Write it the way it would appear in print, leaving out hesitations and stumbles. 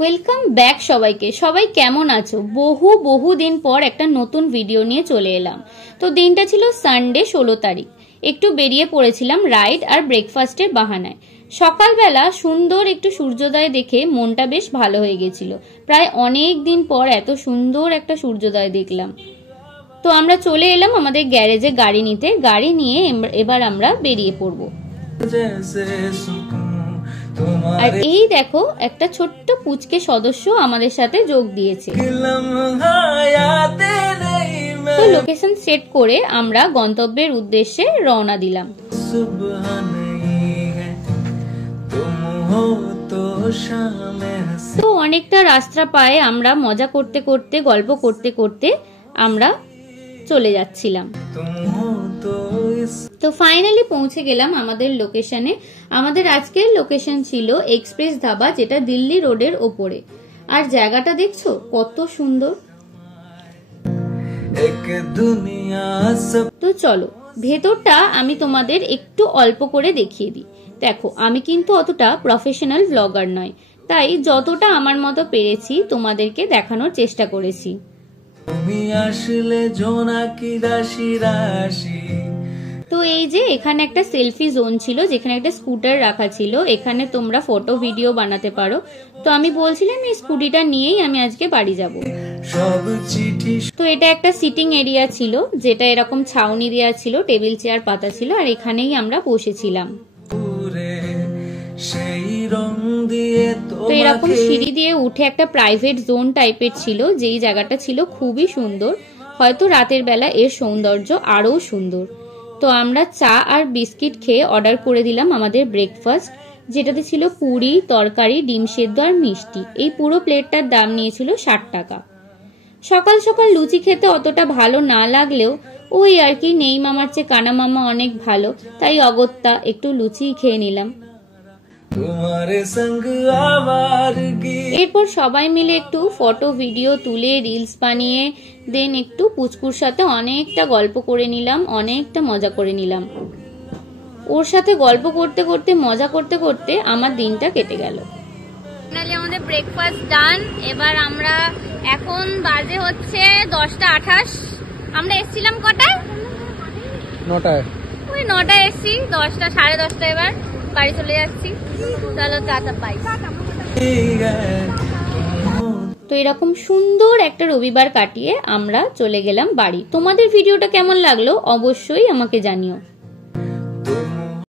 Welcome back সবাইকে। সবাই কেমন আছো? বহু দিন পর একটা নতুন ভিডিও নিয়ে চলে এলাম। তো দিনটা ছিল সানডে 16 তারিখ। একটু বেরিয়ে পড়েছিলাম রাইড আর ব্রেকফাস্টের বাহানায়। সকালবেলা সুন্দর একটু সূর্যোদয় দেখে মনটা বেশ ভালো হয়ে গেছিল। প্রায় অনেক দিন পর এত সুন্দর একটা সূর্যোদয় দেখলাম। তো আমরা চলে এলাম আমাদের গ্যারেজে গাড়ি নিতে। গাড়ি নিয়ে এবার আমরা বেরিয়ে পড়বো। আর এই দেখো একটা ছোট্ট পুচকে সদস্য আমাদের সাথে যোগ দিয়েছে। তো লোকেশন সেট করে আমরা গন্তব্যের উদ্দেশ্যে রওনা দিলাম। তো অনেকটা রাস্তা পায়ে আমরা মজা করতে করতে গল্প করতে করতে আমরা চলে যাচ্ছিলাম। তো ফাইনালি পৌঁছে গেলাম আমাদের লোকেশনে। আমাদের আজকের লোকেশন ছিল এক্সপ্রেস ধাবা, যেটা দিল্লি রোডের ওপরে। আর জায়গাটা দেখছো কত সুন্দর। তো চলো ভেতরটা আমি তোমাদের একটু অল্প করে দেখিয়ে দিই। দেখো আমি কিন্তু অতটা প্রফেশনাল ব্লগার নয়, তাই যতটা আমার মতো পেরেছি তোমাদেরকে দেখানোর চেষ্টা করেছি। তো এই যে এখানে একটা সেলফি জোন ছিল, যেখানে একটা স্কুটার রাখা ছিল। এখানে তোমরা ফটো ভিডিও বানাতে পারো। তো আমি বলছিলাম এই স্কুটিটা নিয়েই আমি আজকে বাড়ি যাব। তো এটা একটা সিটিং এরিয়া ছিল, যেটা এরকম ছাউনি দেওয়া ছিল, টেবিল চেয়ার পাতা ছিল, আর এখানেই আমরা বসেছিলাম। তো এরকম সিঁড়ি দিয়ে উঠে একটা প্রাইভেট জোন টাইপের ছিল, যেই জায়গাটা ছিল খুবই সুন্দর। হয়তো রাতের বেলা এর সৌন্দর্য আরো সুন্দর। তো আমরা চা আর বিস্কিট খেয়ে অর্ডার করে দিলাম আমাদের ব্রেকফাস্ট, যেটাতে ছিল পুরি, তরকারি, ডিম সেদ্ধ আর মিষ্টি। এই পুরো প্লেটটার দাম নিয়েছিল 60 টাকা। সকাল সকাল লুচি খেতে অতটা ভালো না লাগলেও ওই আর কি, নেই মামার চেয়ে কানা মামা অনেক ভালো, তাই অগত্যা একটু লুচি খেয়ে নিলাম। এরপর সবাই মিলে একটু ফটো ভিডিও তুলে রিলস বানিয়ে দেন একটু পুচকুর সাথে অনেকটা গল্প করে নিলাম, অনেকটা মজা করে নিলাম। ওর সাথে গল্প করতে করতে মজা করতে করতে আমার দিনটা কেটে গেল। আমাদের ব্রেকফাস্ট ডান। এবার আমরা এখন বাজে হচ্ছে 10:28। আমরা এসেছিলাম কটায়? 9টায়। ওই 9টায় এসছি, 10টা 10:30 এবার বাড়ি চলে যাচ্ছি। চলো টাটা বাই। তো এরকম সুন্দর একটা রবিবার কাটিয়ে আমরা চলে গেলাম বাড়ি। তোমাদের ভিডিওটা কেমন লাগলো অবশ্যই আমাকে জানিও।